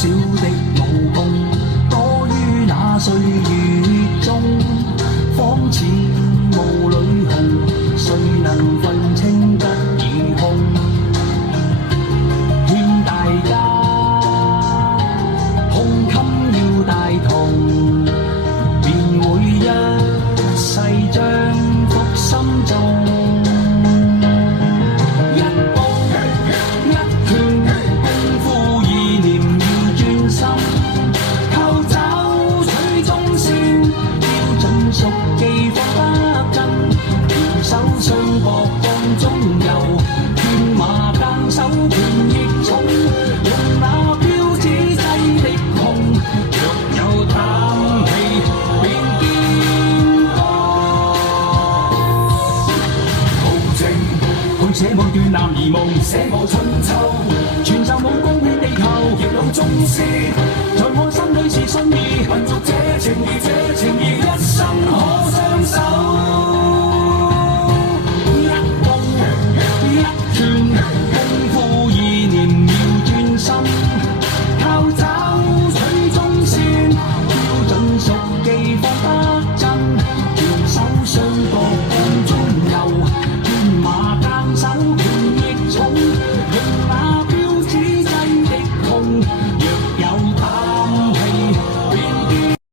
小的武功，多於那歲月中，仿似霧裏紅，誰能分清吉與凶？勸大家胸襟要大同，便會一世將福心中。一步一拳功夫意念要專心，靠找取中線，標準熟記放不真，拳手相搏當中游，拳馬間手拳亦重，用那標指制敵紅，若有膽氣便見光。豪情去寫每段男兒夢，寫我春秋，傳授武功遍地球，亦有宗師，在我心裏是信義，民族這情義，這情義一生可相守。